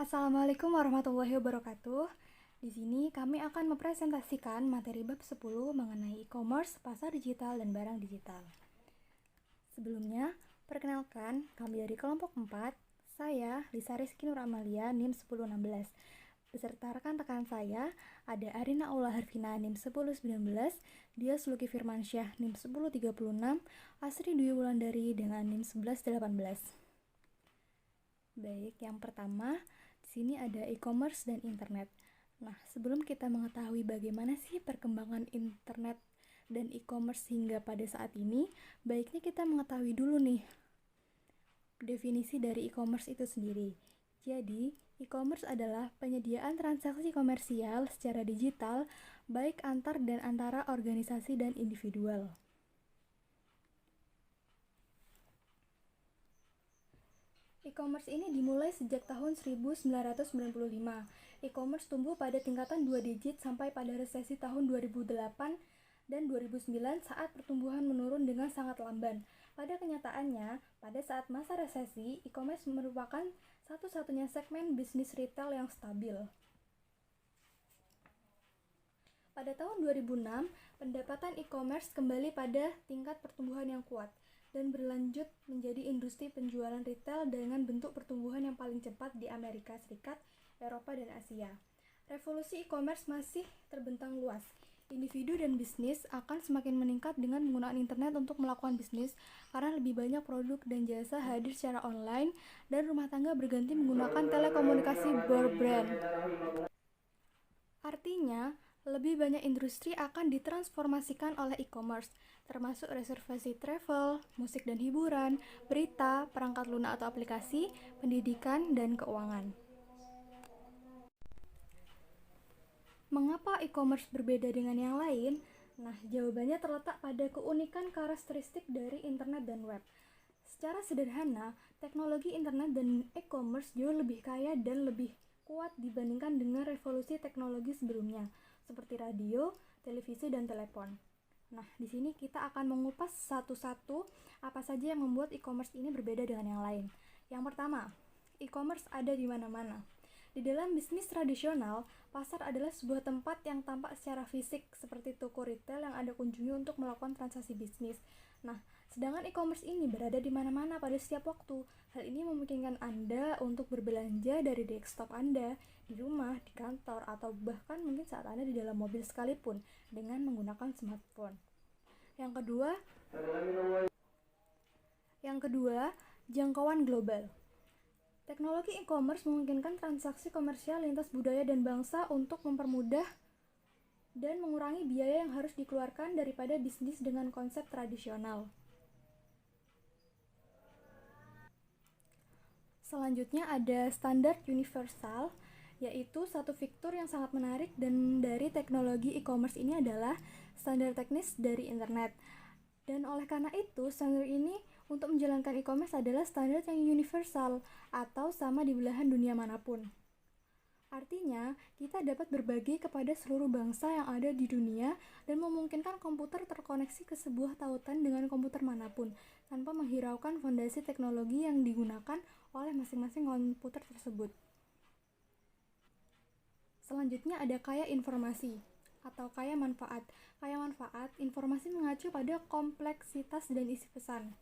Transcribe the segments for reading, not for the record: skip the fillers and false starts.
Assalamualaikum warahmatullahi wabarakatuh. Di sini kami akan mempresentasikan materi bab 10 mengenai e-commerce, pasar digital, dan barang digital. Sebelumnya, perkenalkan kami dari kelompok 4, saya Lisa Rizky Nur Amalia NIM 1016. Beserta rekan-rekan saya ada Arina Aula Harvina NIM 1019, Dias Luki Firmansyah NIM 1036, Asri Dwi Wulandari dengan NIM 1118. Baik, yang pertama, di sini ada e-commerce dan internet. Nah, sebelum kita mengetahui bagaimana sih perkembangan internet dan e-commerce hingga pada saat ini, baiknya kita mengetahui dulu nih definisi dari e-commerce itu sendiri. Jadi, e-commerce adalah penyediaan transaksi komersial secara digital baik antar dan antara organisasi dan individual. E-commerce ini dimulai sejak tahun 1995. E-commerce tumbuh pada tingkatan 2 digit sampai pada resesi tahun 2008 dan 2009 saat pertumbuhan menurun dengan sangat lamban. Pada kenyataannya, pada saat masa resesi, e-commerce merupakan satu-satunya segmen bisnis retail yang stabil. Pada tahun 2006, pendapatan e-commerce kembali pada tingkat pertumbuhan yang kuat dan berlanjut menjadi industri penjualan retail dengan bentuk pertumbuhan yang paling cepat di Amerika Serikat, Eropa, dan Asia. Revolusi e-commerce masih terbentang luas. Individu dan bisnis akan semakin meningkat dengan menggunakan internet untuk melakukan bisnis karena lebih banyak produk dan jasa hadir secara online dan rumah tangga berganti menggunakan telekomunikasi broadband. Artinya, lebih banyak industri akan ditransformasikan oleh e-commerce, termasuk reservasi travel, musik dan hiburan, berita, perangkat lunak atau aplikasi, pendidikan, dan keuangan. Mengapa e-commerce berbeda dengan yang lain? Nah, jawabannya terletak pada keunikan karakteristik dari internet dan web. Secara sederhana, teknologi internet dan e-commerce jauh lebih kaya dan lebih kuat dibandingkan dengan revolusi teknologi sebelumnya, seperti radio, televisi, dan telepon. Nah, di sini kita akan mengupas satu-satu apa saja yang membuat e-commerce ini berbeda dengan yang lain. Yang pertama, e-commerce ada di mana-mana. Di dalam bisnis tradisional, pasar adalah sebuah tempat yang tampak secara fisik seperti toko retail yang Anda kunjungi untuk melakukan transaksi bisnis. Nah, sedangkan e-commerce ini berada di mana-mana pada setiap waktu. Hal ini memungkinkan Anda untuk berbelanja dari desktop Anda, di rumah, di kantor, atau bahkan mungkin saat Anda di dalam mobil sekalipun dengan menggunakan smartphone. Yang kedua, jangkauan global. Teknologi e-commerce memungkinkan transaksi komersial lintas budaya dan bangsa untuk mempermudah dan mengurangi biaya yang harus dikeluarkan daripada bisnis dengan konsep tradisional. Selanjutnya ada standar universal, yaitu satu fitur yang sangat menarik dan dari teknologi e-commerce ini adalah standar teknis dari internet. Dan oleh karena itu, standar ini untuk menjalankan e-commerce adalah standar yang universal atau sama di belahan dunia manapun. Artinya, kita dapat berbagi kepada seluruh bangsa yang ada di dunia dan memungkinkan komputer terkoneksi ke sebuah tautan dengan komputer manapun tanpa menghiraukan fondasi teknologi yang digunakan oleh masing-masing komputer tersebut. Selanjutnya ada kaya informasi atau kaya manfaat. Kaya manfaat, informasi mengacu pada kompleksitas dan isi pesan.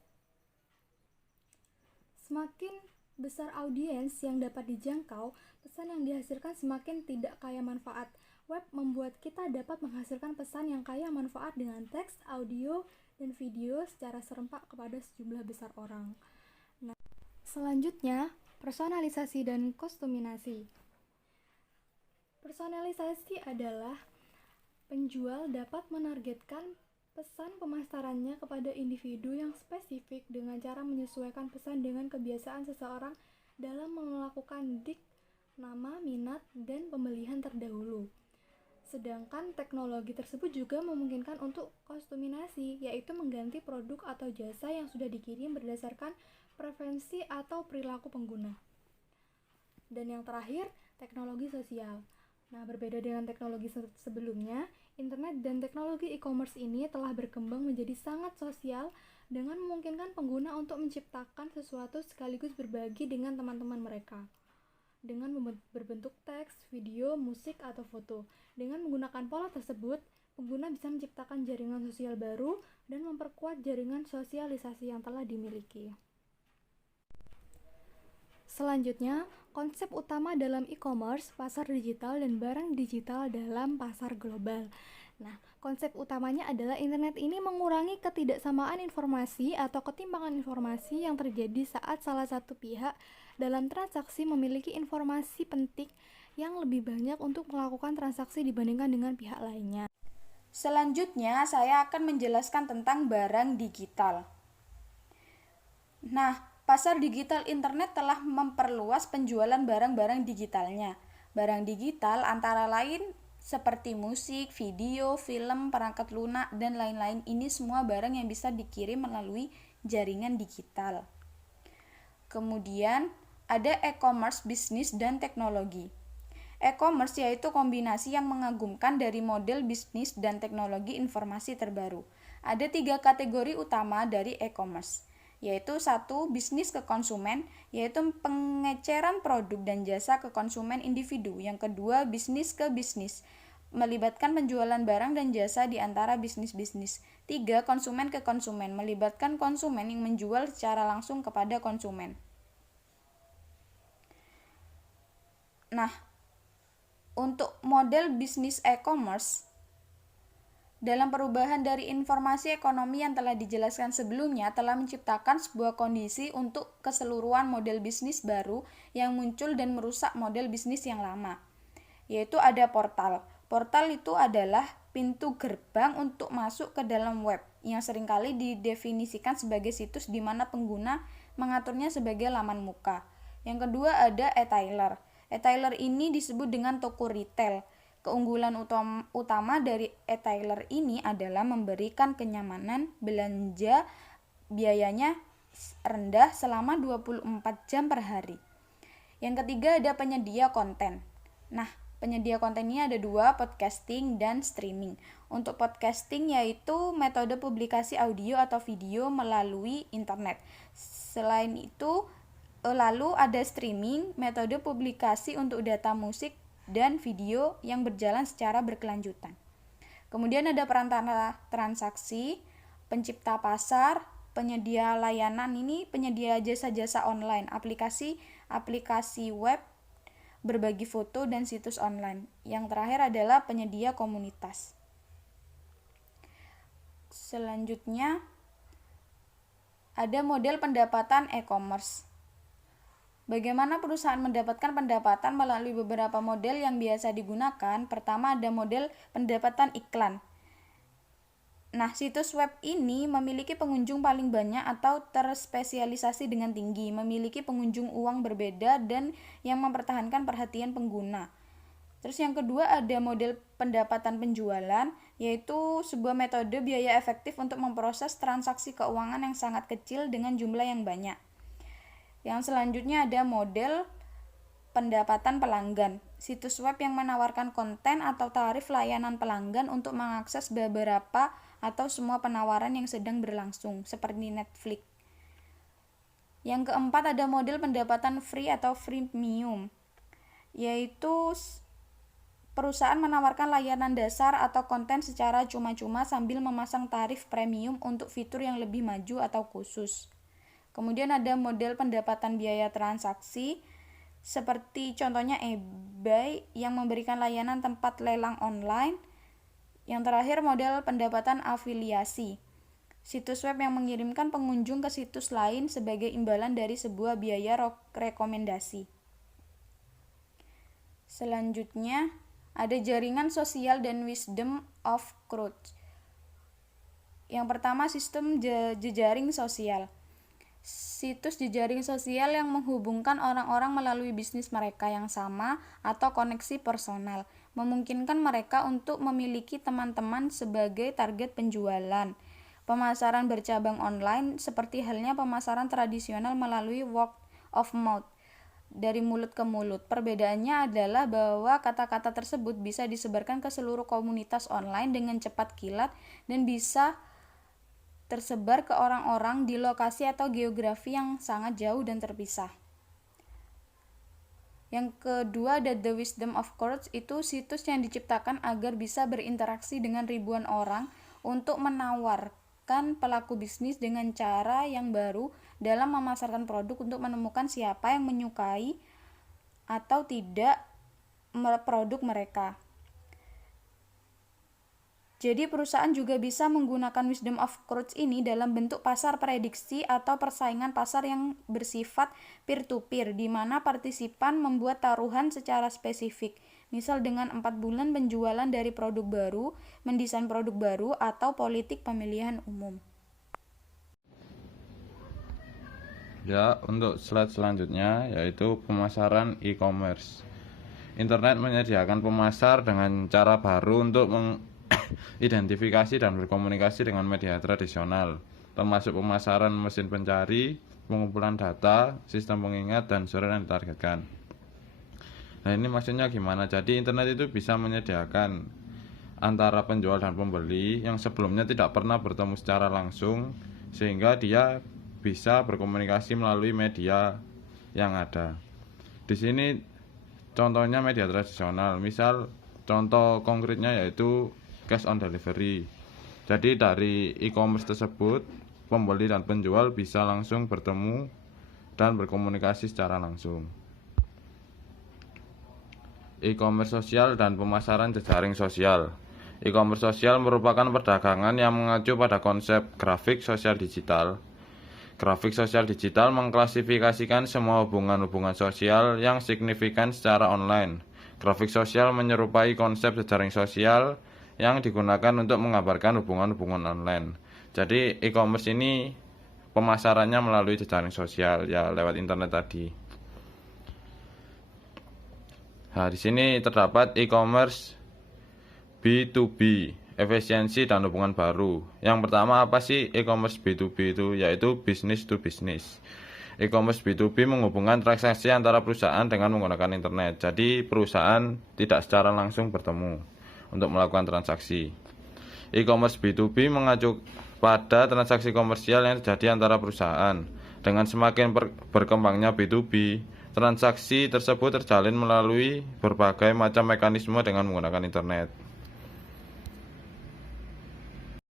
Semakin besar audiens yang dapat dijangkau, pesan yang dihasilkan semakin tidak kaya manfaat. Web membuat kita dapat menghasilkan pesan yang kaya manfaat dengan teks, audio, dan video secara serempak kepada sejumlah besar orang. Nah, selanjutnya, personalisasi dan kustomisasi. Personalisasi adalah penjual dapat menargetkan pesan pemasarannya kepada individu yang spesifik dengan cara menyesuaikan pesan dengan kebiasaan seseorang dalam melakukan dik, nama, minat, dan pembelian terdahulu. Sedangkan teknologi tersebut juga memungkinkan untuk kustomisasi, yaitu mengganti produk atau jasa yang sudah dikirim berdasarkan preferensi atau perilaku pengguna. Dan yang terakhir, teknologi sosial. Nah, berbeda dengan teknologi sebelumnya, internet dan teknologi e-commerce ini telah berkembang menjadi sangat sosial dengan memungkinkan pengguna untuk menciptakan sesuatu sekaligus berbagi dengan teman-teman mereka. dengan berbentuk teks, video, musik, atau foto. Dengan menggunakan pola tersebut, pengguna bisa menciptakan jaringan sosial baru dan memperkuat jaringan sosialisasi yang telah dimiliki. Selanjutnya, konsep utama dalam e-commerce, pasar digital, dan barang digital dalam pasar global. Nah, konsep utamanya adalah internet ini mengurangi ketidaksamaan informasi atau ketimpangan informasi yang terjadi saat salah satu pihak dalam transaksi memiliki informasi penting yang lebih banyak untuk melakukan transaksi dibandingkan dengan pihak lainnya. Selanjutnya, saya akan menjelaskan tentang barang digital. Nah, pasar digital internet telah memperluas penjualan barang-barang digitalnya. Barang digital antara lain seperti musik, video, film, perangkat lunak, dan lain-lain. Ini semua barang yang bisa dikirim melalui jaringan digital. Kemudian, ada e-commerce, bisnis, dan teknologi. E-commerce yaitu kombinasi yang mengagumkan dari model bisnis dan teknologi informasi terbaru. Ada 3 kategori utama dari e-commerce, yaitu 1. Bisnis ke konsumen, yaitu pengeceran produk dan jasa ke konsumen individu. Yang kedua, bisnis ke bisnis, melibatkan penjualan barang dan jasa di antara bisnis-bisnis. 3. Konsumen ke konsumen, melibatkan konsumen yang menjual secara langsung kepada konsumen. Nah, untuk model bisnis e-commerce, dalam perubahan dari informasi ekonomi yang telah dijelaskan sebelumnya telah menciptakan sebuah kondisi untuk keseluruhan model bisnis baru yang muncul dan merusak model bisnis yang lama, yaitu ada portal. Portal itu adalah pintu gerbang untuk masuk ke dalam web yang seringkali didefinisikan sebagai situs di mana pengguna mengaturnya sebagai laman muka. Yang kedua ada e-tailer. E-tailer ini disebut dengan toko retail. Keunggulan utama dari e-tailer ini adalah memberikan kenyamanan belanja, biayanya rendah selama 24 jam per hari. Yang ketiga ada penyedia konten. Nah, penyedia konten ini ada 2, podcasting dan streaming. Untuk podcasting yaitu metode publikasi audio atau video melalui internet. Selain itu, lalu ada streaming, metode publikasi untuk data musik dan video yang berjalan secara berkelanjutan. Kemudian ada perantara transaksi, pencipta pasar, penyedia layanan ini penyedia jasa-jasa online, aplikasi web, berbagi foto dan situs online. Yang terakhir adalah penyedia komunitas. Selanjutnya ada model pendapatan e-commerce. Bagaimana perusahaan mendapatkan pendapatan melalui beberapa model yang biasa digunakan? Pertama ada model pendapatan iklan. Nah, situs web ini memiliki pengunjung paling banyak atau terspesialisasi dengan tinggi, memiliki pengunjung uang berbeda dan yang mempertahankan perhatian pengguna. Terus yang kedua ada model pendapatan penjualan, yaitu sebuah metode biaya efektif untuk memproses transaksi keuangan yang sangat kecil dengan jumlah yang banyak. Yang selanjutnya ada model pendapatan pelanggan. Situs web yang menawarkan konten atau tarif layanan pelanggan untuk mengakses beberapa atau semua penawaran yang sedang berlangsung, seperti Netflix. Yang keempat ada model pendapatan free atau freemium, yaitu perusahaan menawarkan layanan dasar atau konten secara cuma-cuma sambil memasang tarif premium untuk fitur yang lebih maju atau khusus. Kemudian ada model pendapatan biaya transaksi, seperti contohnya eBay yang memberikan layanan tempat lelang online. Yang terakhir model pendapatan afiliasi, situs web yang mengirimkan pengunjung ke situs lain sebagai imbalan dari sebuah biaya rekomendasi. Selanjutnya ada jaringan sosial dan wisdom of truth. Yang pertama sistem jejaring sosial. Situs jejaring sosial yang menghubungkan orang-orang melalui bisnis mereka yang sama atau koneksi personal, memungkinkan mereka untuk memiliki teman-teman sebagai target penjualan. Pemasaran bercabang online seperti halnya pemasaran tradisional melalui word of mouth, dari mulut ke mulut. Perbedaannya adalah bahwa kata-kata tersebut bisa disebarkan ke seluruh komunitas online dengan cepat kilat dan bisa tersebar ke orang-orang di lokasi atau geografi yang sangat jauh dan terpisah. Yang kedua ada The Wisdom of Courage, itu situs yang diciptakan agar bisa berinteraksi dengan ribuan orang untuk menawarkan pelaku bisnis dengan cara yang baru dalam memasarkan produk untuk menemukan siapa yang menyukai atau tidak produk mereka. Jadi perusahaan juga bisa menggunakan Wisdom of Courage ini dalam bentuk pasar prediksi atau persaingan pasar yang bersifat peer-to-peer, di mana partisipan membuat taruhan secara spesifik, misal dengan 4 bulan penjualan dari produk baru, mendesain produk baru, atau politik pemilihan umum. Ya, untuk slide selanjutnya yaitu pemasaran e-commerce. Internet menyediakan pemasar dengan cara baru untuk identifikasi dan berkomunikasi dengan media tradisional, termasuk pemasaran mesin pencari, pengumpulan data, sistem pengingat, dan surat yang ditargetkan. Nah, ini maksudnya gimana? Jadi internet itu bisa menyediakan antara penjual dan pembeli yang sebelumnya tidak pernah bertemu secara langsung, sehingga dia bisa berkomunikasi melalui media yang ada. Di sini contohnya media tradisional, misal contoh konkretnya yaitu cash on delivery. Jadi dari e-commerce tersebut, pembeli dan penjual bisa langsung bertemu dan berkomunikasi secara langsung. E-commerce sosial dan pemasaran jejaring sosial. E-commerce sosial merupakan perdagangan yang mengacu pada konsep grafik sosial digital. Grafik sosial digital mengklasifikasikan semua hubungan-hubungan sosial yang signifikan secara online. Grafik sosial menyerupai konsep jejaring sosial yang digunakan untuk mengabarkan hubungan-hubungan online. Jadi e-commerce ini pemasarannya melalui jejaring sosial, ya lewat internet tadi. Nah, di sini terdapat e-commerce B2B, efisiensi dan hubungan baru. Yang pertama, apa sih e-commerce B2B itu? Yaitu business to business. E-commerce B2B menghubungkan transaksi antara perusahaan dengan menggunakan internet. Jadi perusahaan tidak secara langsung bertemu untuk melakukan transaksi. E-commerce B2B mengacu pada transaksi komersial yang terjadi antara perusahaan. Dengan semakin berkembangnya B2B, transaksi tersebut terjalin melalui berbagai macam mekanisme dengan menggunakan internet.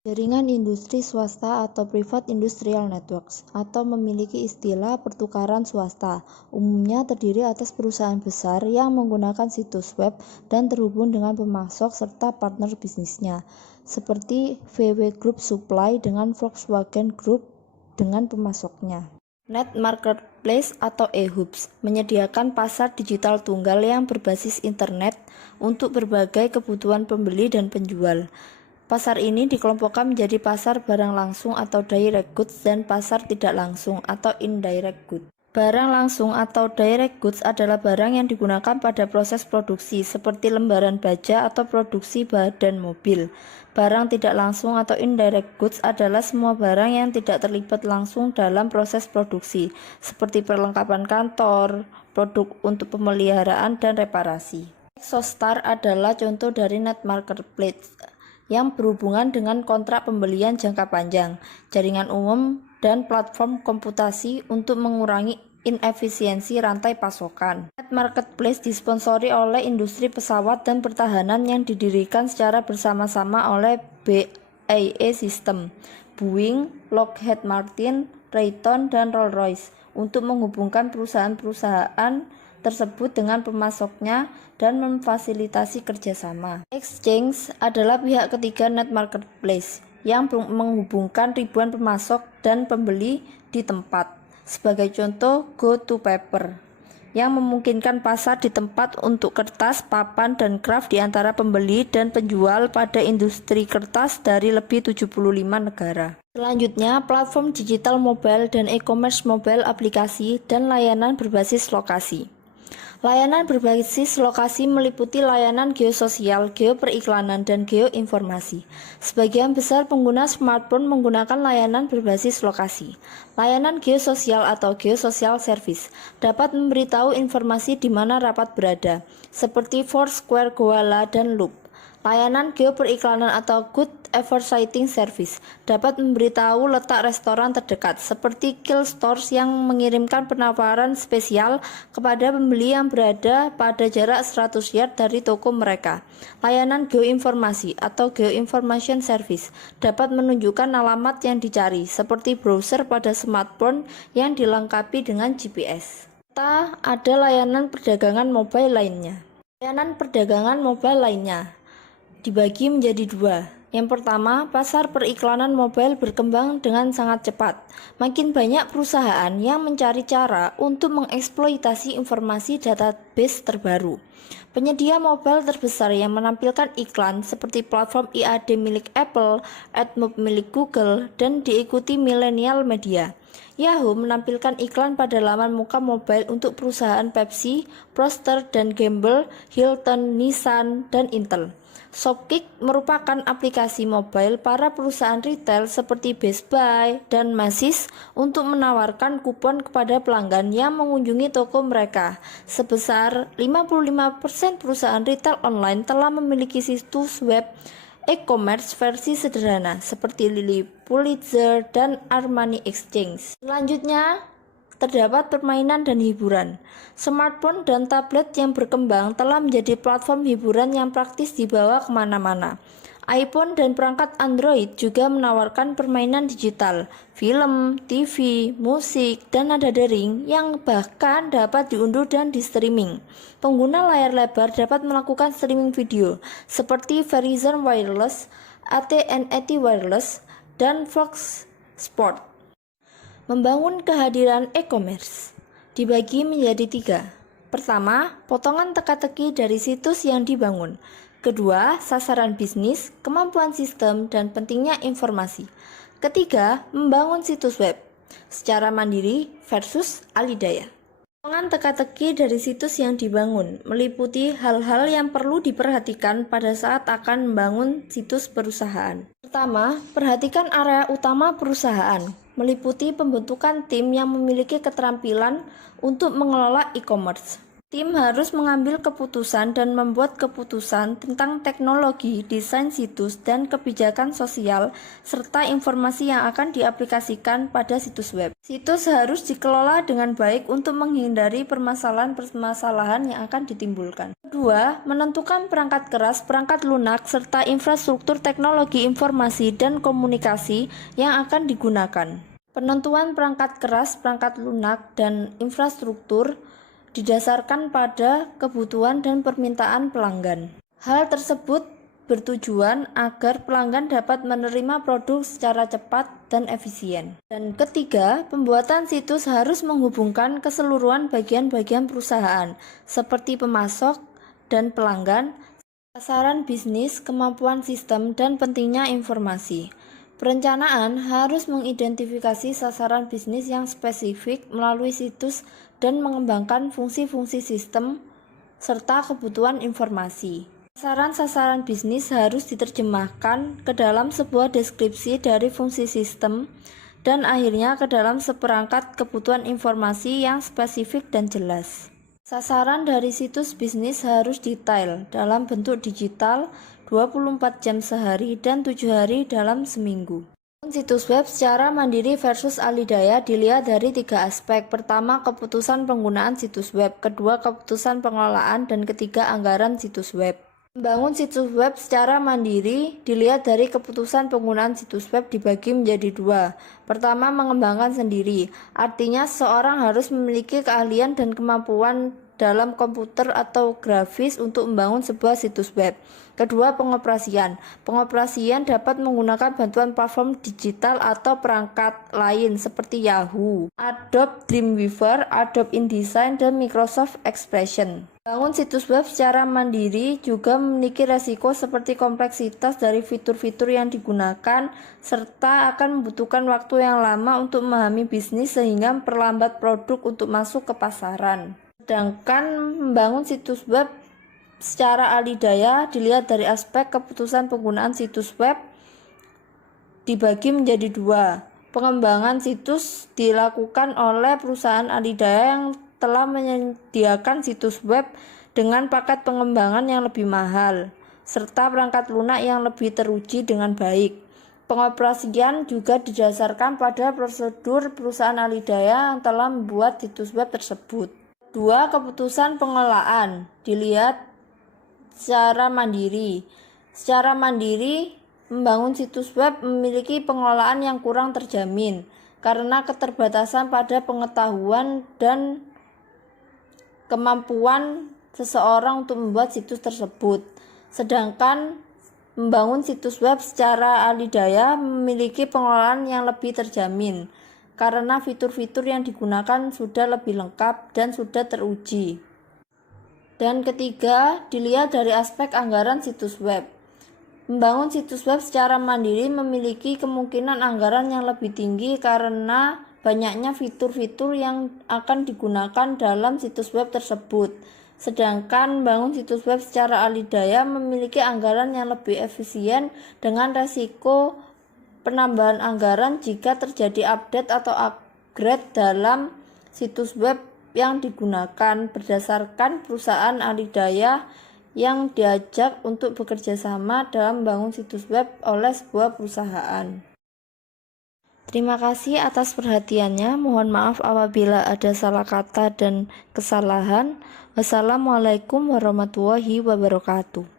Jaringan industri swasta atau private industrial networks atau memiliki istilah pertukaran swasta, umumnya terdiri atas perusahaan besar yang menggunakan situs web dan terhubung dengan pemasok serta partner bisnisnya, seperti VW Group Supply dengan Volkswagen Group dengan pemasoknya. Net Marketplace atau e-hubs menyediakan pasar digital tunggal yang berbasis internet untuk berbagai kebutuhan pembeli dan penjual. Pasar ini dikelompokkan menjadi pasar barang langsung atau direct goods dan pasar tidak langsung atau indirect goods. Barang langsung atau direct goods adalah barang yang digunakan pada proses produksi seperti lembaran baja atau produksi badan mobil. Barang tidak langsung atau indirect goods adalah semua barang yang tidak terlibat langsung dalam proses produksi seperti perlengkapan kantor, produk untuk pemeliharaan dan reparasi. Exostar adalah contoh dari net marketplace yang berhubungan dengan kontrak pembelian jangka panjang, jaringan umum, dan platform komputasi untuk mengurangi inefisiensi rantai pasokan. Net Marketplace disponsori oleh industri pesawat dan pertahanan yang didirikan secara bersama-sama oleh BAE Systems, Boeing, Lockheed Martin, Raytheon, dan Rolls-Royce untuk menghubungkan perusahaan-perusahaan tersebut dengan pemasoknya dan memfasilitasi kerjasama. Exchange adalah pihak ketiga net marketplace yang menghubungkan ribuan pemasok dan pembeli di tempat. Sebagai contoh, Go2Paper yang memungkinkan pasar di tempat untuk kertas, papan, dan kraft di antara pembeli dan penjual pada industri kertas dari lebih 75 negara. Selanjutnya, platform digital mobile dan e-commerce mobile aplikasi dan layanan berbasis lokasi. Layanan berbasis lokasi meliputi layanan geososial, geoperiklanan, dan geoinformasi. Sebagian besar pengguna smartphone menggunakan layanan berbasis lokasi. Layanan geososial atau geosocial service dapat memberitahu informasi di mana rapat berada, seperti Foursquare, Goala, dan Loop. Layanan geoperiklanan atau Good Advertising Service dapat memberitahu letak restoran terdekat seperti Kill Stores yang mengirimkan penawaran spesial kepada pembeli yang berada pada jarak 100 yard dari toko mereka. Layanan geoinformasi atau Geoinformation Service dapat menunjukkan alamat yang dicari seperti browser pada smartphone yang dilengkapi dengan GPS. Serta ada layanan perdagangan mobile lainnya. Layanan perdagangan mobile lainnya dibagi menjadi dua. Yang pertama, pasar periklanan mobile berkembang dengan sangat cepat. Makin banyak perusahaan yang mencari cara untuk mengeksploitasi informasi database terbaru. Penyedia mobile terbesar yang menampilkan iklan seperti platform IAD milik Apple, AdMob milik Google, dan diikuti milenial media. Yahoo menampilkan iklan pada laman muka mobile untuk perusahaan Pepsi, Procter & Gamble, Hilton, Nissan, dan Intel. Shopkick merupakan aplikasi mobile para perusahaan retail seperti Best Buy dan Macy's untuk menawarkan kupon kepada pelanggan yang mengunjungi toko mereka. Sebesar 55% perusahaan retail online telah memiliki situs web e-commerce versi sederhana seperti Lilly Pulitzer dan Armani Exchange. Selanjutnya, terdapat permainan dan hiburan. Smartphone dan tablet yang berkembang telah menjadi platform hiburan yang praktis dibawa kemana-mana. iPhone dan perangkat Android juga menawarkan permainan digital, film, TV, musik, dan nada dering yang bahkan dapat diunduh dan di-streaming. Pengguna layar lebar dapat melakukan streaming video seperti Verizon Wireless, AT&T Wireless, dan Fox Sport. Membangun kehadiran e-commerce dibagi menjadi 3. Pertama, potongan teka-teki dari situs yang dibangun. Kedua, sasaran bisnis, kemampuan sistem, dan pentingnya informasi. Ketiga, membangun situs web secara mandiri versus alidaya. Potongan teka-teki dari situs yang dibangun meliputi hal-hal yang perlu diperhatikan pada saat akan membangun situs perusahaan. Pertama, perhatikan area utama perusahaan, meliputi pembentukan tim yang memiliki keterampilan untuk mengelola e-commerce. Tim harus mengambil keputusan dan membuat keputusan tentang teknologi, desain situs, dan kebijakan sosial, serta informasi yang akan diaplikasikan pada situs web. Situs harus dikelola dengan baik untuk menghindari permasalahan-permasalahan yang akan ditimbulkan. Kedua, menentukan perangkat keras, perangkat lunak, serta infrastruktur teknologi informasi dan komunikasi yang akan digunakan. Penentuan perangkat keras, perangkat lunak, dan infrastruktur didasarkan pada kebutuhan dan permintaan pelanggan. Hal tersebut bertujuan agar pelanggan dapat menerima produk secara cepat dan efisien. Dan ketiga, pembuatan situs harus menghubungkan keseluruhan bagian-bagian perusahaan, seperti pemasok dan pelanggan, sasaran bisnis, kemampuan sistem, dan pentingnya informasi. Perencanaan harus mengidentifikasi sasaran bisnis yang spesifik melalui situs dan mengembangkan fungsi-fungsi sistem serta kebutuhan informasi. Sasaran-sasaran bisnis harus diterjemahkan ke dalam sebuah deskripsi dari fungsi sistem dan akhirnya ke dalam seperangkat kebutuhan informasi yang spesifik dan jelas. Sasaran dari situs bisnis harus detail dalam bentuk digital 24 jam sehari dan 7 hari dalam seminggu. Situs web secara mandiri versus alidaya dilihat dari 3 aspek. Pertama, keputusan penggunaan situs web. Kedua, keputusan pengelolaan. Dan ketiga, anggaran situs web. Membangun situs web secara mandiri dilihat dari keputusan penggunaan situs web dibagi menjadi 2. Pertama, mengembangkan sendiri. Artinya, seseorang harus memiliki keahlian dan kemampuan dalam komputer atau grafis untuk membangun sebuah situs web. Kedua, pengoperasian. Pengoperasian dapat menggunakan bantuan platform digital atau perangkat lain seperti Yahoo, Adobe Dreamweaver, Adobe InDesign, dan Microsoft Expression. Bangun situs web secara mandiri juga memiliki resiko seperti kompleksitas dari fitur-fitur yang digunakan serta akan membutuhkan waktu yang lama untuk memahami bisnis sehingga memperlambat produk untuk masuk ke pasaran. Sedangkan membangun situs web secara alidaya dilihat dari aspek keputusan penggunaan situs web dibagi menjadi 2. Pengembangan situs dilakukan oleh perusahaan alidaya yang telah menyediakan situs web dengan paket pengembangan yang lebih mahal. serta perangkat lunak yang lebih teruji dengan baik. Pengoperasian juga didasarkan pada prosedur perusahaan Alidaya yang telah membuat situs web tersebut. 2. Keputusan pengelolaan dilihat secara mandiri. Secara mandiri, membangun situs web memiliki pengelolaan yang kurang terjamin karena keterbatasan pada pengetahuan dan kemampuan seseorang untuk membuat situs tersebut. Sedangkan membangun situs web secara Alidaya memiliki pengelolaan yang lebih terjamin karena fitur-fitur yang digunakan sudah lebih lengkap dan sudah teruji. Dan ketiga, dilihat dari aspek anggaran situs web. Membangun situs web secara mandiri memiliki kemungkinan anggaran yang lebih tinggi karena banyaknya fitur-fitur yang akan digunakan dalam situs web tersebut. Sedangkan membangun situs web secara Alidaya memiliki anggaran yang lebih efisien dengan resiko penambahan anggaran jika terjadi update atau upgrade dalam situs web yang digunakan berdasarkan perusahaan Alidaya yang diajak untuk bekerja sama dalam membangun situs web oleh sebuah perusahaan. Terima kasih atas perhatiannya. Mohon maaf apabila ada salah kata dan kesalahan. Wassalamualaikum warahmatullahi wabarakatuh.